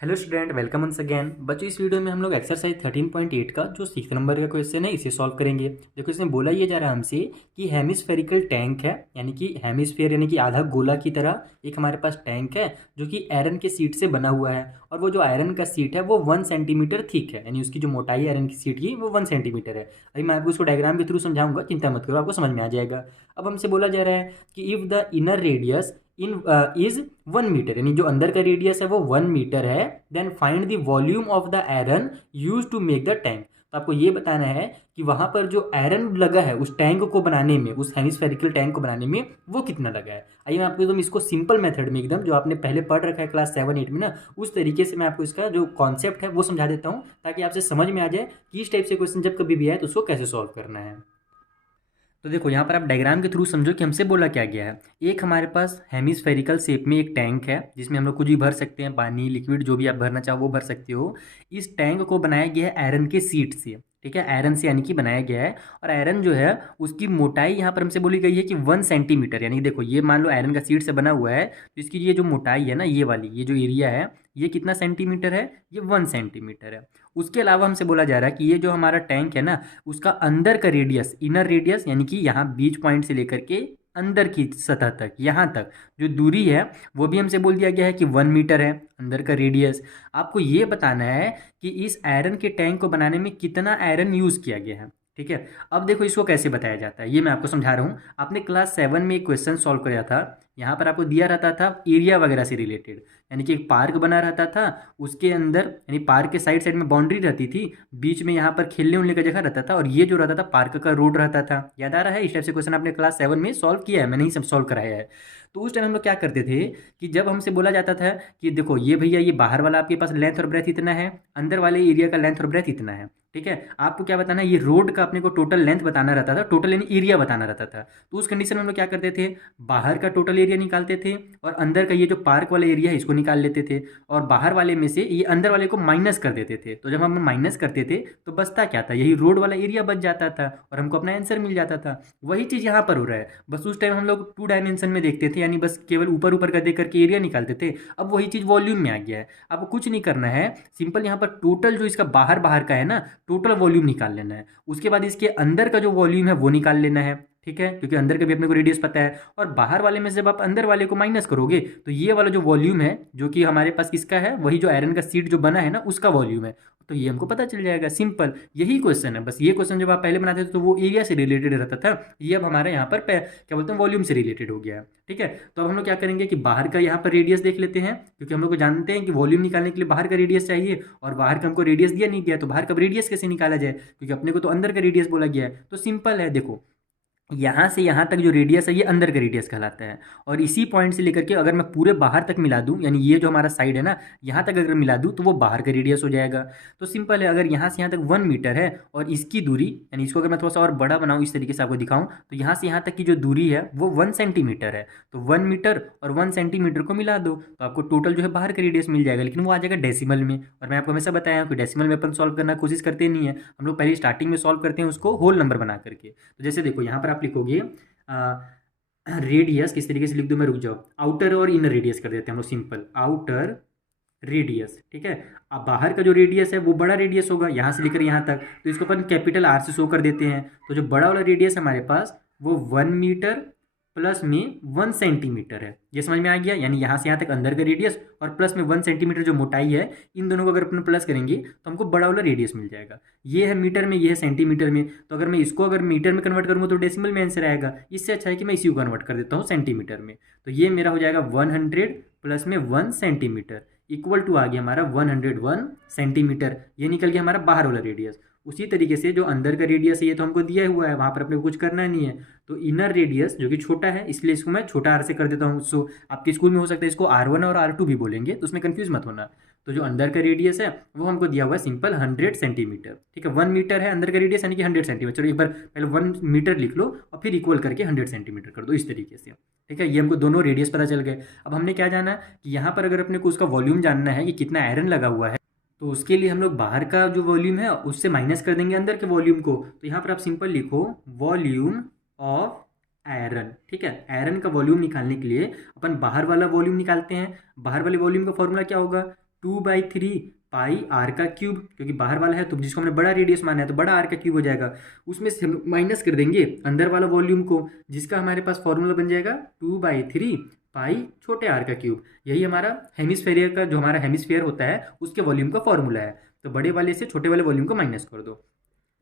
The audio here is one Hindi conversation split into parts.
Hello student, welcome once again. बच्चों, इस वीडियो में हम लोग एक्सरसाइज 13.8 का जो 6 नंबर का क्वेश्चन है इसे सॉल्व करेंगे। देखो, इसमें बोला ये जा रहा है हमसे कि हेमिस्फेरिकल टैंक है, यानी कि हेमिस्फेयर यानी कि आधा गोला की तरह एक हमारे पास टैंक है जो कि आयरन के सीट से बना हुआ है। और वो जो आयरन का सीट है वो 1 सेंटीमीटर थिक है, यानी उसकी जो मोटाई आयरन की सीट की वो 1 सेंटीमीटर है। अभी मैं आपको उसको डायग्राम के थ्रू समझाऊंगा, चिंता मत करो, आपको समझ में आ जाएगा। अब हमसे बोला जा रहा है कि if the inner radius in is 1 metre, यानी जो अंदर का रेडियस है वो 1 मीटर है, then find the volume of the iron use to make the tank. तो आपको ये बताना है कि वहां पर जो आयरन लगा है उस टैंक को बनाने में, उस हेमिस्फेरिकल टैंक को बनाने में वो कितना लगा है। आइए मैं आपको एकदम इसको सिंपल मेथड में, एकदम जो आपने पहले पढ़ रखा है क्लास 7-8 में ना, उस तरीके से मैं आपको इसका जो कॉन्सेप्ट है वो समझा देता हूँ, ताकि आपसे समझ में आ जाए कि इस टाइप से क्वेश्चन जब कभी भी आए तो उसको कैसे सॉल्व करना है। तो देखो, यहाँ पर आप डायग्राम के थ्रू समझो कि हमसे बोला क्या गया है। एक हमारे पास हेमिस्फेरिकल शेप में एक टैंक है जिसमें हम लोग कुछ भी भर सकते हैं, पानी, लिक्विड, जो भी आप भरना चाहो वो भर सकते हो। इस टैंक को बनाया गया है आयरन के सीट से, ठीक है, आयरन से यानी कि बनाया गया है। और आयरन जो है उसकी मोटाई यहाँ पर हमसे बोली गई है कि 1 सेंटीमीटर, यानी कि देखो ये मान लो आयरन का सीट से बना हुआ है, तो इसकी ये जो मोटाई है ना, ये वाली, ये जो एरिया है, ये कितना सेंटीमीटर है, ये 1 सेंटीमीटर है। उसके अलावा हमसे बोला जा रहा है कि ये जो हमारा टैंक है ना, उसका अंदर का रेडियस, इनर रेडियस, यानी कि यहाँ बीच पॉइंट से लेकर के अंदर की सतह तक, यहाँ तक जो दूरी है वो भी हमसे बोल दिया गया है कि 1 मीटर है अंदर का रेडियस। आपको ये बताना है कि इस आयरन के टैंक को बनाने में कितना आयरन यूज़ किया गया है, ठीक है। अब देखो इसको कैसे बताया जाता है, ये मैं आपको समझा रहा हूँ। आपने क्लास 7 में एक क्वेश्चन सॉल्व किया था, यहाँ पर आपको दिया रहता था एरिया वगैरह से रिलेटेड, यानी कि एक पार्क बना रहता था, उसके अंदर यानी पार्क के साइड साइड में बाउंड्री रहती थी, बीच में यहाँ पर खेलने उलने का जगह रहता था, और ये जो रहता था पार्क का रोड रहता था। याद आ रहा है? इस टाइप से क्वेश्चन आपने क्लास 7 में सॉल्व किया है, मैंने ही सब सॉल्व कराया है। तो उस टाइम हम लोग क्या करते थे कि जब हमसे बोला जाता था कि देखो ये भैया, ये बाहर वाला आपके पास लेंथ और ब्रेथ इतना है, अंदर वाले एरिया का लेंथ और ब्रेथ इतना है, ठीक है। आपको क्या बताना है, ये रोड का अपने को टोटल लेंथ बताना रहता था, टोटल यानी एरिया बताना रहता था। तो उस कंडीशन में हम लोग क्या करते थे, बाहर का टोटल एरिया निकालते थे और अंदर का ये जो पार्क वाला एरिया है इसको निकाल लेते थे, और बाहर वाले में से ये अंदर वाले को माइनस कर देते थे। तो जब हम माइनस करते थे तो बचता क्या था, यही रोड वाला एरिया बच जाता था और हमको अपना आंसर मिल जाता था। वही चीज़ यहाँ पर हो रहा है, बस उस टाइम हम लोग 2 डायमेंशन में देखते थे, यानी बस केवल ऊपर ऊपर का देख करके एरिया निकालते थे। अब वही चीज़ वॉल्यूम में आ गया है। आपको कुछ नहीं करना है, सिंपल यहाँ पर टोटल जो इसका बाहर बाहर का है ना, टोटल वॉल्यूम निकाल लेना है। उसके बाद इसके अंदर का जो वॉल्यूम है वो निकाल लेना है, ठीक है, क्योंकि अंदर का भी अपने को रेडियस पता है। और बाहर वाले में से जब आप अंदर वाले को माइनस करोगे तो ये वाला जो वॉल्यूम है जो कि हमारे पास किसका है, वही जो आयरन का सीट जो बना है ना उसका वॉल्यूम है। तो ये हमको पता चल जाएगा, सिंपल यही क्वेश्चन है। बस ये क्वेश्चन जब आप पहले बनाते थे तो वो एरिया से रिलेटेड रहता था, ये अब हमारे यहाँ पर क्या बोलते हैं, वॉल्यूम से रिलेटेड हो गया है, ठीक है। तो अब हम लोग क्या करेंगे कि बाहर का यहाँ पर रेडियस देख लेते हैं, क्योंकि हम लोग को जानते हैं कि वॉल्यूम निकालने के लिए बाहर का रेडियस चाहिए, और बाहर का हमको रेडियस दिया नहीं गया, तो बाहर का रेडियस कैसे निकाला जाए, क्योंकि अपने को तो अंदर का रेडियस बोला गया है। तो सिंपल है, देखो यहाँ से यहाँ तक जो रेडियस है ये अंदर का रेडियस कहलाता है, और इसी पॉइंट से लेकर के अगर मैं पूरे बाहर तक मिला दूँ, यानी ये जो हमारा साइड है ना, यहाँ तक अगर मिला दूँ तो वो बाहर का रेडियस हो जाएगा। तो सिंपल है, अगर यहाँ से यहाँ तक 1 मीटर है और इसकी दूरी, यानी इसको अगर मैं थोड़ा सा और बड़ा बनाऊँ, इस तरीके से आपको दिखाऊँ, तो यहाँ से यहाँ तक की जो दूरी है वो 1 सेंटीमीटर है। तो 1 मीटर और 1 सेंटीमीटर को मिला दो तो आपको टोटल जो है बाहर का रेडियस मिल जाएगा, लेकिन वो आ जाएगा डेसिमल में। और मैं आपको हमेशा बताया कि डेसिमल में अपन सॉल्व करना कोशिश करते नहीं है, हम लोग पहले स्टार्टिंग में सॉल्व करते हैं उसको होल नंबर बना करके। तो जैसे देखो यहाँ पर आप लिखोगे रेडियस, किस तरीके से लिख दूं मैं, रुक जाओ, आउटर और इनर रेडियस कर देते हैं हम लोग, सिंपल आउटर रेडियस, ठीक है। अब बाहर का जो रेडियस है वो बड़ा रेडियस होगा, यहाँ से लेकर यहाँ तक, तो इसको अपन कैपिटल आर से शो कर देते हैं। तो जो बड़ा वाला रेडियस है हमारे पास वो 1 मीटर प्लस में 1 सेंटीमीटर है। ये समझ में आ गया, यानी यहाँ से यहाँ तक अंदर का रेडियस और प्लस में 1 सेंटीमीटर जो मोटाई है, इन दोनों को अगर अपन प्लस करेंगे तो हमको बड़ा वाला रेडियस मिल जाएगा। ये है मीटर में, ये है सेंटीमीटर में, तो अगर मैं इसको अगर मीटर में कन्वर्ट करूँगा तो डेसिमल में आंसर आएगा। इससे अच्छा है कि मैं इसी को कन्वर्ट कर देता हूँ सेंटीमीटर में। तो ये मेरा हो जाएगा 100 प्लस में 1 सेंटीमीटर इक्वल टू आ गया हमारा 101 सेंटीमीटर। ये निकल गया हमारा बाहर वाला रेडियस। उसी तरीके से जो अंदर का रेडियस है ये तो हमको दिया हुआ है, वहाँ पर अपने को कुछ करना नहीं है। तो इनर रेडियस जो कि छोटा है, इसलिए इसको मैं छोटा आर से कर देता हूँ। सो आपके स्कूल में हो सकता है इसको R1 और R2 भी बोलेंगे, तो उसमें कंफ्यूज मत होना। तो जो अंदर का रेडियस है वो हमको दिया हुआ है सिंपल 100 सेंटीमीटर, ठीक है। 1 मीटर है अंदर का रेडियस, यानी कि 100 सेंटीमीटर। चलो एक बार पहले 1 मीटर लिख लो और फिर इक्वल करके 100 सेंटीमीटर कर दो, इस तरीके से, ठीक है। ये हमको दोनों रेडियस पता चल गए। अब हमने क्या जाना कि यहाँ पर अगर अपने को उसका वॉल्यूम जानना है कि कितना आयरन लगा हुआ है, तो उसके लिए हम लोग बाहर का जो वॉल्यूम है उससे माइनस कर देंगे अंदर के वॉल्यूम को। तो यहाँ पर आप सिंपल लिखो वॉल्यूम ऑफ आयरन, ठीक है। आयरन का वॉल्यूम निकालने के लिए अपन बाहर वाला वॉल्यूम निकालते हैं। बाहर वाले वॉल्यूम का फॉर्मूला क्या होगा, 2/3 पाई आर का क्यूब, क्योंकि बाहर वाला है तो जिसको हमने बड़ा रेडियस माना है तो बड़ा आर का क्यूब हो जाएगा। उसमें से माइनस कर देंगे अंदर वाला वॉल्यूम को, जिसका हमारे पास फॉर्मूला बन जाएगा 2/3 पाई छोटे आर का क्यूब। यही हमारा हेमिस्फेरियर का जो हमारा हेमिस्फेयर होता है उसके वॉल्यूम का फॉर्मूला है। तो बड़े वाले से छोटे वाले वॉल्यूम को माइनस कर दो।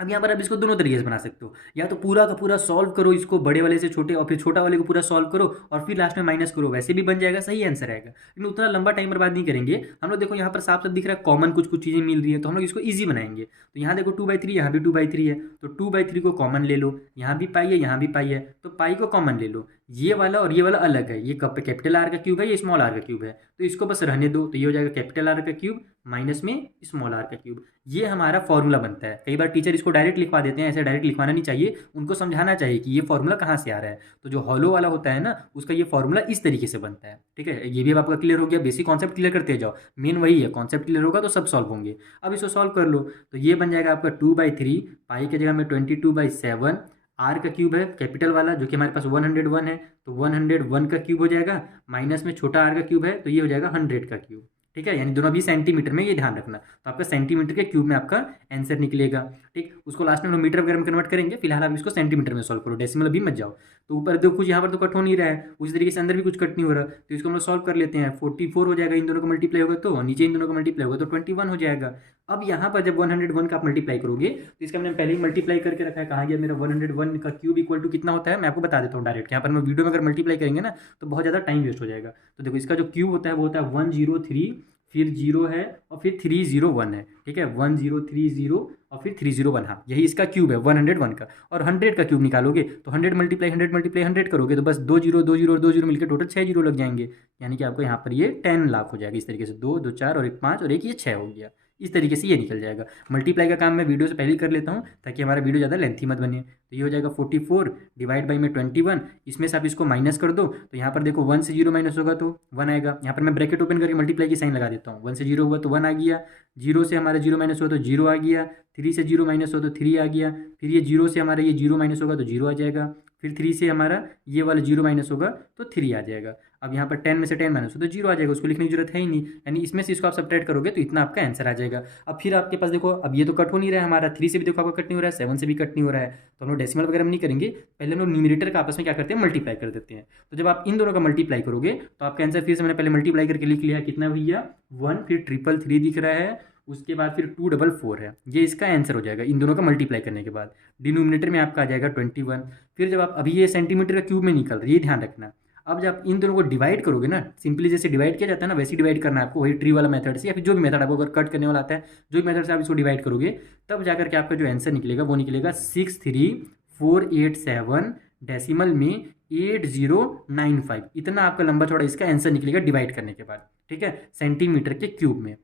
अब यहाँ पर आप इसको दोनों तरीके से बना सकते हो, या तो पूरा का पूरा सॉल्व करो इसको बड़े वाले से छोटे, और फिर छोटा वाले को पूरा सॉल्व करो और फिर लास्ट में माइनस करो, वैसे भी बन जाएगा, सही आंसर आएगा। लेकिन उतना लंबा टाइम बर्बाद नहीं करेंगे हम लोग। देखो यहाँ पर साफ साफ दिख रहा है कॉमन कुछ कुछ चीज़ें मिल रही है, तो हम लोग इसको ईजी बनाएंगे। तो यहाँ देखो 2/3, यहाँ भी 2/3 है, तो 2/3 को कॉमन ले लो। यहाँ भी पाई है, यहाँ भी पाई है, तो पाई को कॉमन ले लो। ये वाला और ये वाला अलग है, ये कैपिटल आर का क्यूब है, ये स्मॉल आर का क्यूब है, तो इसको बस रहने दो। तो ये हो जाएगा कैपिटल आर का क्यूब माइनस में स्मॉल आर का क्यूब। ये हमारा फॉर्मूला बनता है। कई बार टीचर इसको डायरेक्ट लिखवा देते हैं, ऐसे डायरेक्ट लिखवाना नहीं चाहिए, उनको समझाना चाहिए कि ये फॉर्मूला कहाँ से आ रहा है। तो जो हॉलो वाला होता है ना, उसका ये फॉर्मूला इस तरीके से बनता है। ठीक है, ये भी अब आपका क्लियर हो गया। बेसिक कॉन्सेप्ट क्लियर करते जाओ, मेन वही है, कॉन्सेप्ट क्लियर होगा तो सब सॉल्व होंगे। अब इसको सॉल्व कर लो, तो ये बन जाएगा आपका 2/3 पाई की जगह में 22/7 आर का क्यूब है कैपिटल वाला, जो कि हमारे पास 101 है, तो 101 का क्यूब हो जाएगा, माइनस में छोटा आर का क्यूब है, तो ये हो जाएगा 100 का क्यूब। ठीक है, यानी दोनों भी सेंटीमीटर में, ये ध्यान रखना। तो आपका सेंटीमीटर के क्यूब में आपका आंसर निकलेगा। ठीक, उसको लास्ट में हम मीटर वगैरह में कन्वर्ट करेंगे, फिलहाल आप इसको सेंटीमीटर में सॉल्व करो, डेसिमल अभी मत जाओ। तो ऊपर देखो कुछ यहाँ पर तो कट हो नहीं रहा है, उसी तरीके से अंदर भी कुछ कट नहीं हो रहा, तो इसको हम लोग सॉल्व कर लेते हैं। 44 हो जाएगा, इन दोनों को मल्टीप्लाई होगा तो, नीचे इन दोनों को मल्टीप्लाई होगा तो 21 हो जाएगा। अब यहाँ पर जब 101 का आप मल्टीप्लाई करोगे, तो इसका मैंने पहले ही मल्टीप्लाई करके रखा है, कहाँ गया मेरा 101 का क्यूब इक्वल टू कितना होता है, मैं आपको बता देता हूँ डायरेक्ट। यहाँ पर मैं वीडियो में अगर मल्टीप्लाई करेंगे ना तो बहुत ज़्यादा टाइम वेस्ट हो जाएगा। तो देखो इसका जो क्यूब होता है वो होता है 103, फिर 0 है और फिर 301 है। ठीक है, 1030 और फिर 301, हाँ यही इसका क्यूब है 101 का। और 100 का क्यूब निकालोगे तो 100 मल्टीप्लाई 100 मल्टीप्लाई 100 करोगे तो बस 2 जीरो 2 जीरो और 2 जीरो मिलकर टोटल 6 जीरो लग जाएंगे। यानी कि आपको यहाँ पर ये 10 लाख हो जाएगा। इस तरीके से 2 2 4 और 1 5 और एक ये 6 हो गया। इस तरीके से ये निकल जाएगा। मल्टीप्लाई का काम मैं वीडियो से पहले ही कर लेता हूँ ताकि हमारा वीडियो ज़्यादा लेंथी मत बने। तो ये हो जाएगा 44 डिवाइड बाई में 21, इसमें से आप इसको माइनस कर दो, तो यहाँ पर देखो 1 से 0 माइनस होगा तो 1 आएगा। यहाँ पर मैं ब्रैकेट ओपन करके मल्टीप्लाई की साइन लगा देता हूँ। 1 से 0 हुआ तो 1 आ गया, 0 से हमारा 0 माइनस हुआ तो 0 आ गया, 3 से 0 माइनस हो तो 3 आ गया, फिर ये 0 से हमारा ये 0 माइनस होगा तो 0 आ जाएगा, फिर 3 से हमारा ये वाला 0 माइनस होगा तो 3 आ जाएगा। अब यहाँ पर 10 में से 10 माइनस हो तो 0 आ जाएगा, उसको लिखने की जरूरत है ही नहीं। यानी इसमें से इसको आप सब्ट्रैक्ट करोगे तो इतना आपका आंसर आ जाएगा। अब फिर आपके पास देखो, अब ये तो कट हो नहीं रहा है हमारा, 3 से भी देखो आपका कट नहीं हो रहा है, 7 से भी कट नहीं हो रहा है, तो हम लोग डेसिमल वगैरह में नहीं करेंगे, पहले हम लोग न्यूमरेटर का आपस में क्या करते हैं, मल्टीप्लाई कर देते हैं। तो जब आप इन दोनों का मल्टीप्लाई करोगे तो आपका आंसर फिर से मैंने पहले मल्टीप्लाई करके लिख लिया, कितना भैया 1, फिर 333 दिख रहा है, उसके बाद फिर 244 है, ये इसका आंसर हो जाएगा इन दोनों का मल्टीप्लाई करने के बाद। डिनोमिनेटर में आपका आ जाएगा 21। फिर जब आप अभी ये सेंटीमीटर का क्यूब में निकल रही है, ये ध्यान रखना। अब जब इन दोनों को डिवाइड करोगे ना, सिंपली जैसे डिवाइड किया जाता है ना वैसे ही डिवाइड करना है आपको, वही ट्री वाला मेथड से, या फिर जो भी मेथड आपको अगर कट करने वाला आता है, जो भी मेथड से आप इसको डिवाइड करोगे, तब जाकर के आपका जो आंसर निकलेगा वो निकलेगा 63487 डेसिमल में 8095। इतना आपका लंबा चौड़ा इसका आंसर निकलेगा डिवाइड करने के बाद। ठीक है, सेंटीमीटर के क्यूब में।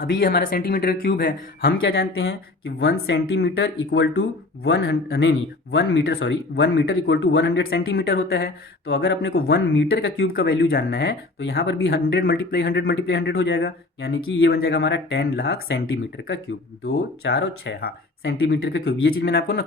अभी ये हमारा सेंटीमीटर क्यूब है, हम क्या जानते हैं कि 1 centimetre equal to 1 metre, sorry 1 metre equal to 100 centimetre होता है। तो अगर अपने को 1 मीटर का क्यूब का वैल्यू जानना है तो यहाँ पर भी 100 मल्टीप्लाई 100 मल्टीप्लाई 100 हो जाएगा, यानी कि ये बन जाएगा हमारा 10 लाख सेंटीमीटर का क्यूब। 2 4 और 6, हाँ सेंटीमीटर का क्यूब। ये चीज़ मैंने आपको ना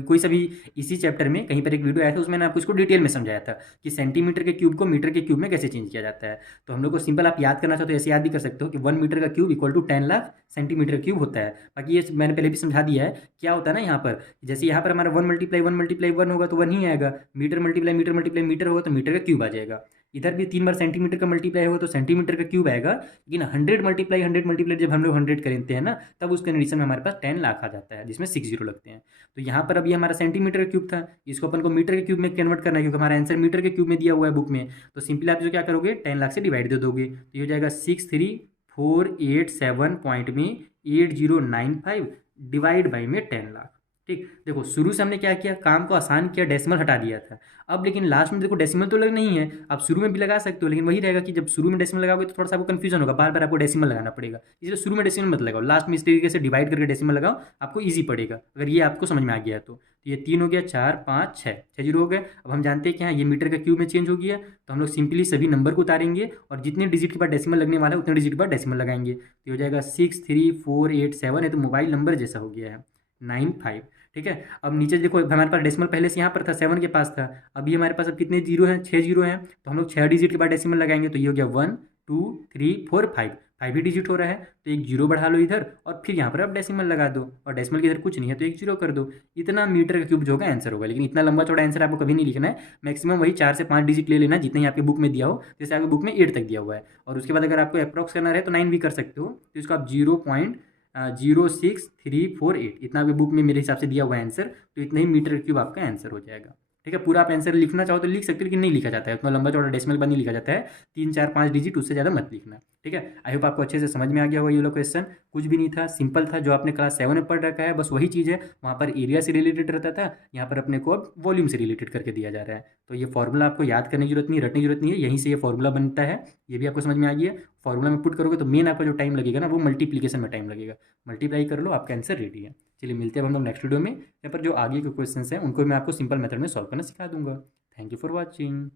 कोई सा भी इसी चैप्टर में कहीं पर एक वीडियो आया था, उसमें मैंने आपको इसको डिटेल में समझाया था कि सेंटीमीटर के क्यूब को मीटर के क्यूब में कैसे चेंज किया जाता है। तो हम लोग को सिंपल आप याद करना चाहो तो ऐसे याद भी कर सकते हो कि 1 मीटर का cube equal to 10 lakh centimetre cube होता है। बाकी ये मैंने पहले भी समझा दिया है क्या होता है ना, यहाँ पर जैसे यहाँ पर हमारा 1 मल्टीप्लाई 1 मल्टीप्लाई 1 होगा तो 1 ही आएगा, metre multiply metre multiply metre होगा तो मीटर का क्यूब आ जाएगा। इधर भी 3 बार सेंटीमीटर का मल्टीप्लाई होगा तो सेंटीमीटर का क्यूब आएगा, लेकिन 100 मल्टीप्लाई 100 मल्टीप्लाई जब हम लोग 100 करते हैं ना, तब उस कंडीशन में हमारे पास 10 लाख आ जाता है, जिसमें 6 जीरो लगते हैं। तो यहाँ पर अभी हमारा सेंटीमीटर का क्यूब था, इसको अपन को मीटर के क्यूब में कन्वर्ट करना है, क्योंकि हमारा आंसर मीटर के क्यूब में दिया हुआ है बुक में। तो सिंपली आप जो क्या करोगे 10 लाख से डिवाइड दे दोगे, तो ये हो जाएगा 63487 पॉइंट में 8095 डिवाइड बाई में 10 लाख। ठीक, देखो शुरू से हमने क्या किया, काम को आसान किया, डेसिमल हटा दिया था। अब लेकिन लास्ट में देखो डेसिमल तो लग नहीं है, आप शुरू में भी लगा सकते हो, लेकिन वही रहेगा कि जब शुरू में डेसिमल लगाओगे तो थोड़ा सा आपको कंफ्यूजन होगा, बार बार आपको डेसिमल लगाना पड़ेगा। इसलिए शुरू में डेसिमल मत लगाओ, लास्ट में इस तरीके से डिवाइड करके डेसिमल लगाओ, आपको ईजी पड़ेगा अगर ये आपको समझ में आ गया तो। ये 3 हो गया, 4 5 6 जीरो हो गए। अब हम जानते हैं कि हाँ ये मीटर का क्यूब में चेंज हो गया, तो हम लोग सिंपली सभी नंबर को उतारेंगे और जितने डिजिट के बाद डेसिमल लगने वाला है उतने डिजिट के बाद डेसिमल लगाएंगे। तो हो जाएगा 63487, है तो मोबाइल नंबर जैसा हो गया है 95। ठीक है, अब नीचे देखो हमारे पास डेसिमल पहले से यहाँ पर था, 7 के पास था, अभी हमारे पास अब कितने जीरो हैं, 6 जीरो हैं, तो हम लोग 6 डिजिट के बाद डेसिमल लगाएंगे, तो ये हो गया 1 2 3 4 5। 5 ही डिजिट हो रहा है तो एक जीरो बढ़ा लो इधर और फिर यहाँ पर आप डेसिमल लगा दो और डेसिमल के इधर कुछ नहीं है तो एक जीरो कर दो। इतना मीटर का क्यूब जो होगा आंसर होगा। लेकिन इतना लंबा चौड़ा आंसर आपको कभी नहीं लिखना है, मैक्सिमम वही 4 से 5 डिजिट ले लेना जितने ही आपके बुक में दिया हो। जैसे आपके बुक में 8 तक दिया हुआ है और उसके बाद अगर आपको अप्रॉक्स करना रहे तो 9 भी कर सकते हो। तो इसको आप 0.06348 इतना आपके बुक में मेरे हिसाब से दिया हुआ है आंसर, तो इतना ही मीटर क्यूब आपका आंसर हो जाएगा। ठीक है, पूरा आप आंसर लिखना चाहो तो लिख सकते हो लेकिन नहीं लिखा जाता है, उतना लंबा चौड़ा डेसिमल बाद नहीं लिखा जाता है। 3 4 5 डिजिट उससे ज़्यादा मत लिखना। ठीक है, आई होप आपको अच्छे से समझ में आ गया होगा ये वाला क्वेश्चन। कुछ भी नहीं था, सिंपल था, जो आपने क्लास 7 में पढ़ रखा है बस वही चीज़ है। वहाँ पर एरिया से रिलेटेड रहता था, यहाँ पर अपने को अब वॉल्यूम से रिलेटेड करके दिया जा रहा है। तो ये फॉर्मूला आपको याद करने की जरूरत नहीं, रटने की जरूरत नहीं है, यहीं से ये फॉर्मूला बनता है। ये भी आपको समझ में आ गया है। फॉर्मूला में पुट करोगे तो मेन आपका जो टाइम लगेगा ना वो मल्टीप्लीकेशन में टाइम लगेगा। मल्टीप्लाई कर लो, आपका आंसर रेडी है। चलिए मिलते हैं हम लोग नेक्स्ट वीडियो में, यहाँ पर जो आगे के क्वेश्चन हैं उनको मैं आपको सिंपल मेथड में सॉल्व करना सिखा दूंगा। Thank you for watching.